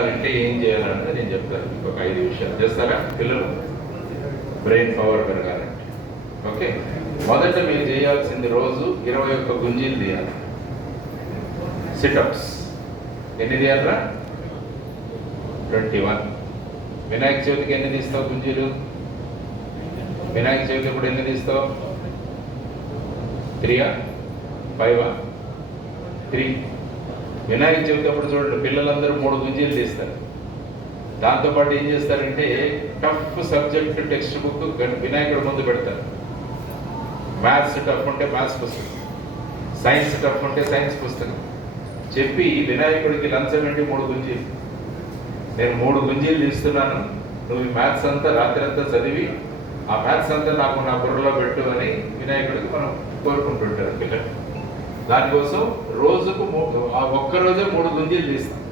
అంటే ఏం చేయాలంటే నేను చెప్తాను. ఒక 5 విషయాలు చేస్తారా పిల్లలు? బ్రెయిన్ పవర్ పెరగాలంటే ఓకే. మొదట మీరు చేయాల్సింది రోజు 21 గుంజీలు తీయాలి. సిటప్స్ ఎన్ని తీయాలరా? 21. వినాయక చవితికి ఎన్ని తీస్తావు గుంజీలు? వినాయక చవితి ఇప్పుడు ఎన్ని తీస్తావు? 3 5 3. వినాయక చవితి అప్పుడు చూడండి, పిల్లలందరూ 3 గుంజీలు తీస్తారు. దాంతోపాటు ఏం చేస్తారంటే టఫ్ సబ్జెక్ట్ టెక్స్ట్ బుక్ వినాయకుడి ముందు పెడతారు. మ్యాథ్స్ టఫ్ ఉంటే మ్యాథ్స్ పుస్తకం, సైన్స్ టఫ్ ఉంటే సైన్స్ పుస్తకం చెప్పి వినాయకుడికి లంచం పెట్టి 3 గుంజీలు. నేను 3 గుంజీలు తీస్తున్నాను, నువ్వు ఈ మ్యాథ్స్ అంతా రాత్రి అంతా చదివి ఆ మ్యాథ్స్ అంతా నాకు నా బుర్రలో పెట్టు అని వినాయకుడికి మనం కోరుకుంటుంటారు పిల్లలు. దానికోసం రోజుకు ఆ ఒక్కరోజే 3 గుంజీలు తీస్తాం.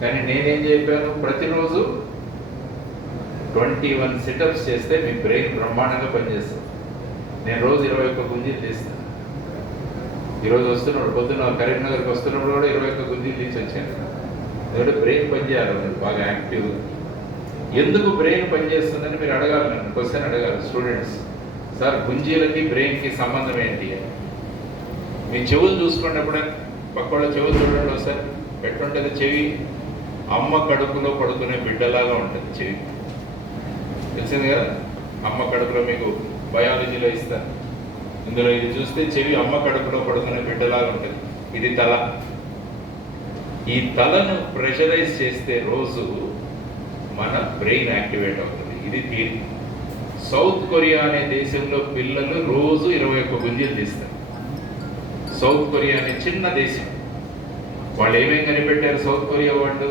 కానీ నేనేం చెప్పాను, ప్రతిరోజు 21 సిటప్స్ చేస్తే మీ బ్రెయిన్ బ్రహ్మాండంగా పనిచేస్తుంది. నేను రోజు 21 గుంజీలు తీస్తాను. ఈరోజు వస్తున్నప్పుడు పొద్దున్న కరీంనగర్కి వస్తున్నప్పుడు కూడా 21 గుంజీలు తీసి వచ్చాను. ఎందుకంటే బ్రెయిన్ పనిచేయాలి మీరు బాగా యాక్టివ్గా. ఎందుకు బ్రెయిన్ పనిచేస్తుందని మీరు అడగాలి, నన్ను క్వశ్చన్ అడగాలి స్టూడెంట్స్. సార్ గుంజీలకి బ్రెయిన్కి సంబంధం ఏంటి? మీ చెవులు చూసుకున్నప్పుడు పక్కవాళ్ళ చెవులు చూడండి ఒకసారి. ఎట్లుంటుంది చెవి? అమ్మ కడుపులో పడుకునే బిడ్డలాగా ఉంటుంది చెవి. తెలిసింది కదా? అమ్మ కడుపులో మీకు బయాలజీలో ఇస్తారు. ఇందులో ఇది చూస్తే చెవి అమ్మ కడుపులో పడుకునే బిడ్డలాగా ఉంటుంది. ఇది తల. ఈ తలను ప్రెషరైజ్ చేస్తే రోజు మన బ్రెయిన్ యాక్టివేట్ అవుతుంది. ఇది థియరీ. సౌత్ కొరియా అనే దేశంలో పిల్లలు రోజు 21 గుంజీలు తీస్తారు. సౌత్ కొరియా అనే చిన్న దేశం. వాళ్ళు ఏమేమి కనిపెట్టారు సౌత్ కొరియా వాళ్ళు?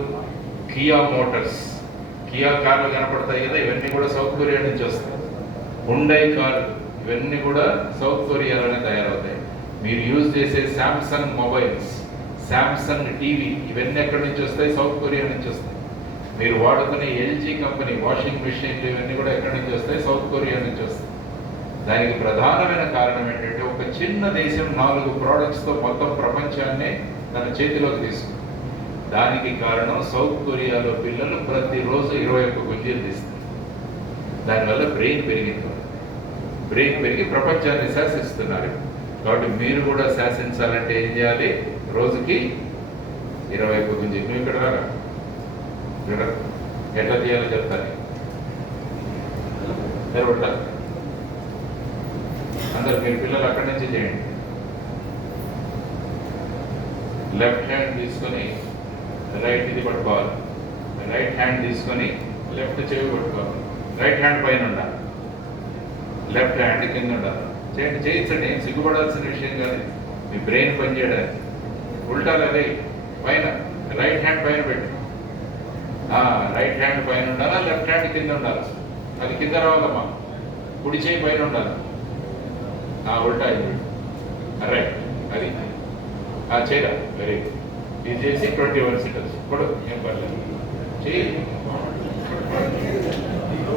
Kia Motors. కియా కార్లు కనపడతాయి కదా, ఇవన్నీ కూడా సౌత్ కొరియా నుంచి వస్తాయి. హుండై కార్లు ఇవన్నీ కూడా సౌత్ కొరియాలోనే తయారవుతాయి. మీరు యూజ్ చేసే శాంసంగ్ మొబైల్స్, శాంసంగ్ టీవీ ఇవన్నీ ఎక్కడి నుంచి వస్తాయి? సౌత్ కొరియా నుంచి వస్తాయి. మీరు వాడుకునే ఎల్జీ కంపెనీ వాషింగ్ మెషిన్లు ఇవన్నీ కూడా ఎక్కడి నుంచి వస్తాయి? సౌత్ కొరియా నుంచి వస్తాయి. దానికి ప్రధానమైన కారణం ఏంటంటే ఒక చిన్న దేశం 4 ప్రోడక్ట్స్తో మొత్తం ప్రపంచాన్ని తన చేతిలోకి తీసుకుంది. దానికి కారణం సౌత్ కొరియాలో పిల్లలు ప్రతిరోజు 21 గుంజీలు తీస్తారు. దానివల్ల బ్రెయిన్ పెరిగింది. బ్రెయిన్ పెరిగి ప్రపంచాన్ని శాసిస్తున్నారు. కాబట్టి మీరు కూడా శాసించాలంటే ఏం చేయాలి? రోజుకి 21 గుంజీలు. నువ్వు ఇక్కడ రారా, ఎట్లా తీయాలో చెప్తాను. నిలబడతారు అందరు, మీరు పిల్లలు అక్కడి నుంచి చేయండి. లెఫ్ట్ హ్యాండ్ తీసుకొని రైట్ ఇది పట్టుకోవాలి. రైట్ హ్యాండ్ తీసుకొని లెఫ్ట్ చెవి పట్టుకోవాలి. రైట్ హ్యాండ్ పైన ఉండాలి, లెఫ్ట్ హ్యాండ్ కింద ఉండాలి. చేయండి, చేయించండి. ఏం సిగ్గుపడాల్సిన విషయం కాదు. మీ బ్రెయిన్ పనిచేయడానికి. ఉల్టాలు అదే పైన, రైట్ హ్యాండ్ పైన పెట్టు. రైట్ హ్యాండ్ పైన ఉండాలా, లెఫ్ట్ హ్యాండ్ కింద ఉండాలి. అది కింద రావాలమ్మా. కుడి చేయి పైన ఉండాలి. ఉల్టా ఇది రైట్. అది చేయరా, వెరీ గుడ్. ఇది చేసి 21 సిటప్స్ ఇప్పుడు ఏం పర్లేదు చెయ్యి.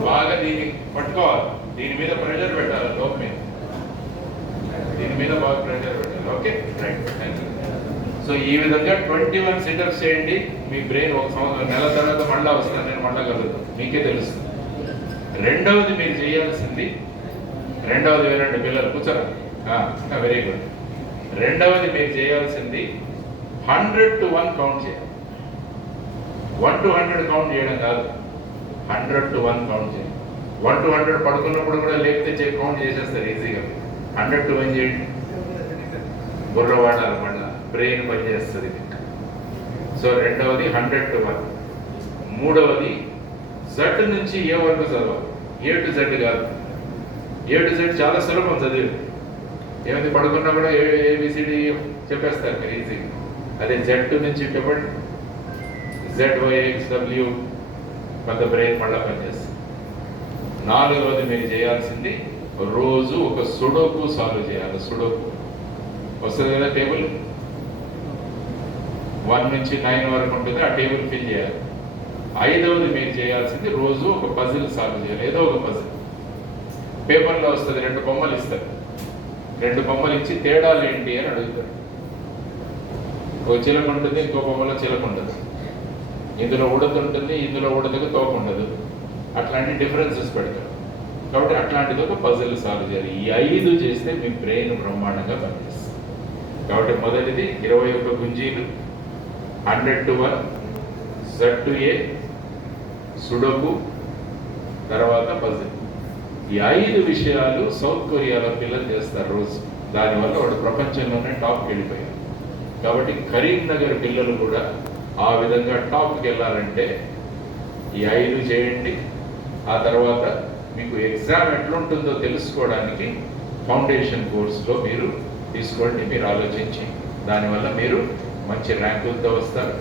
బాగా దీన్ని పట్టుకోవాలి. దీని మీద ప్రెషర్ పెట్టాలి, లోపు మీద దీని మీద బాగా ప్రెషర్ పెట్టాలి. Okay right, thank you. So ఈ విధంగా 21 సిటప్స్ చేయండి. మీ బ్రెయిన్ ఒక సంవత్సరం నెల తర్వాత మళ్ళా వస్తాను, నేను మళ్ళా కలుగుతాను, మీకే తెలుస్తుంది. రెండవది మీరు చేయాల్సింది, రెండవది వినండి పిల్లలు, కూర్చోరా. Very good. రెండవది మీరు చేయాల్సింది 100 to 1 కౌంట్ చేయాలి. 1 to 100 కౌంట్ చేయడం కాదు, 100 to 1 కౌంట్ చేయాలి. 1 to 100 పడుకున్నప్పుడు కూడా లేకపోతే కౌంట్ చేసేస్తారు ఈజీగా. 100 to 1 చేయండి. బుర్ర వాడాలి, మళ్ళా బ్రెయిన్ పనిచేస్తుంది. సో రెండవది 100 to 1. మూడవది జడ్ నుంచి ఏ వరకు చదవాలి. ఏ టు జెడ్ కాదు. ఏ టు జెడ్ చాలా సులభం చదివి. ఏమైంది, పడుకున్నా కూడా ఏబిసిడి చెప్పేస్తారు మీరు ఈజీగా. అదే జెడ్ నుంచి చెప్పండి, ZYXW కొంత బ్రెయిన్ మళ్ళా పనిచేస్తుంది. నాలుగవది మీరు చేయాల్సింది రోజు ఒక సుడోకు సాల్వ్ చేయాలి. సుడోకు వస్తుంది కదా టేబుల్, 1 నుంచి 9 వరకు ఉంటుంది. ఆ టేబుల్ ఫిల్ చేయాలి. ఐదవది మీరు చేయాల్సింది రోజు ఒక పజిల్ సాల్వ్ చేయాలి. ఏదో ఒక పజిల్ పేపర్లో వస్తుంది. 2 బొమ్మలు ఇస్తారు. 2 బొమ్మలు ఇచ్చి తేడాలు ఏంటి అని అడుగుతారు. ఒక చిలక ఉంటుంది, ఇంకో బొమ్మలో చిలక ఉండదు. ఇందులో ఉడతుంటుంది, ఇందులో ఉడతకు తోక ఉండదు, అట్లాంటి డిఫరెన్సెస్ పెడతారు. కాబట్టి అట్లాంటిది ఒక పజిల్ సాల్వ్ చేయాలి. ఈ 5 చేస్తే మీ బ్రెయిన్ బ్రహ్మాండంగా పనిచేస్తుంది. కాబట్టి మొదటిది 21 గుంజీలు, 100 to 1, Z to A, sudoku, తర్వాత పజిల్. ఈ 5 విషయాలు సౌత్ కొరియాలో పిల్లలు చేస్తారు రోజు. దానివల్ల వాడు ప్రపంచంలోనే టాప్కి వెళ్ళిపోయారు. కాబట్టి కరీంనగర్ పిల్లలు కూడా ఆ విధంగా టాప్కి వెళ్ళాలంటే ఈ 5 చేయండి. ఆ తర్వాత మీకు ఎగ్జామ్ ఎట్లుంటుందో తెలుసుకోవడానికి ఫౌండేషన్ కోర్సులో మీరు తీసుకోండి. మీరు ఆలోచించి దానివల్ల మీరు మంచి ర్యాంకులతో వస్తారు.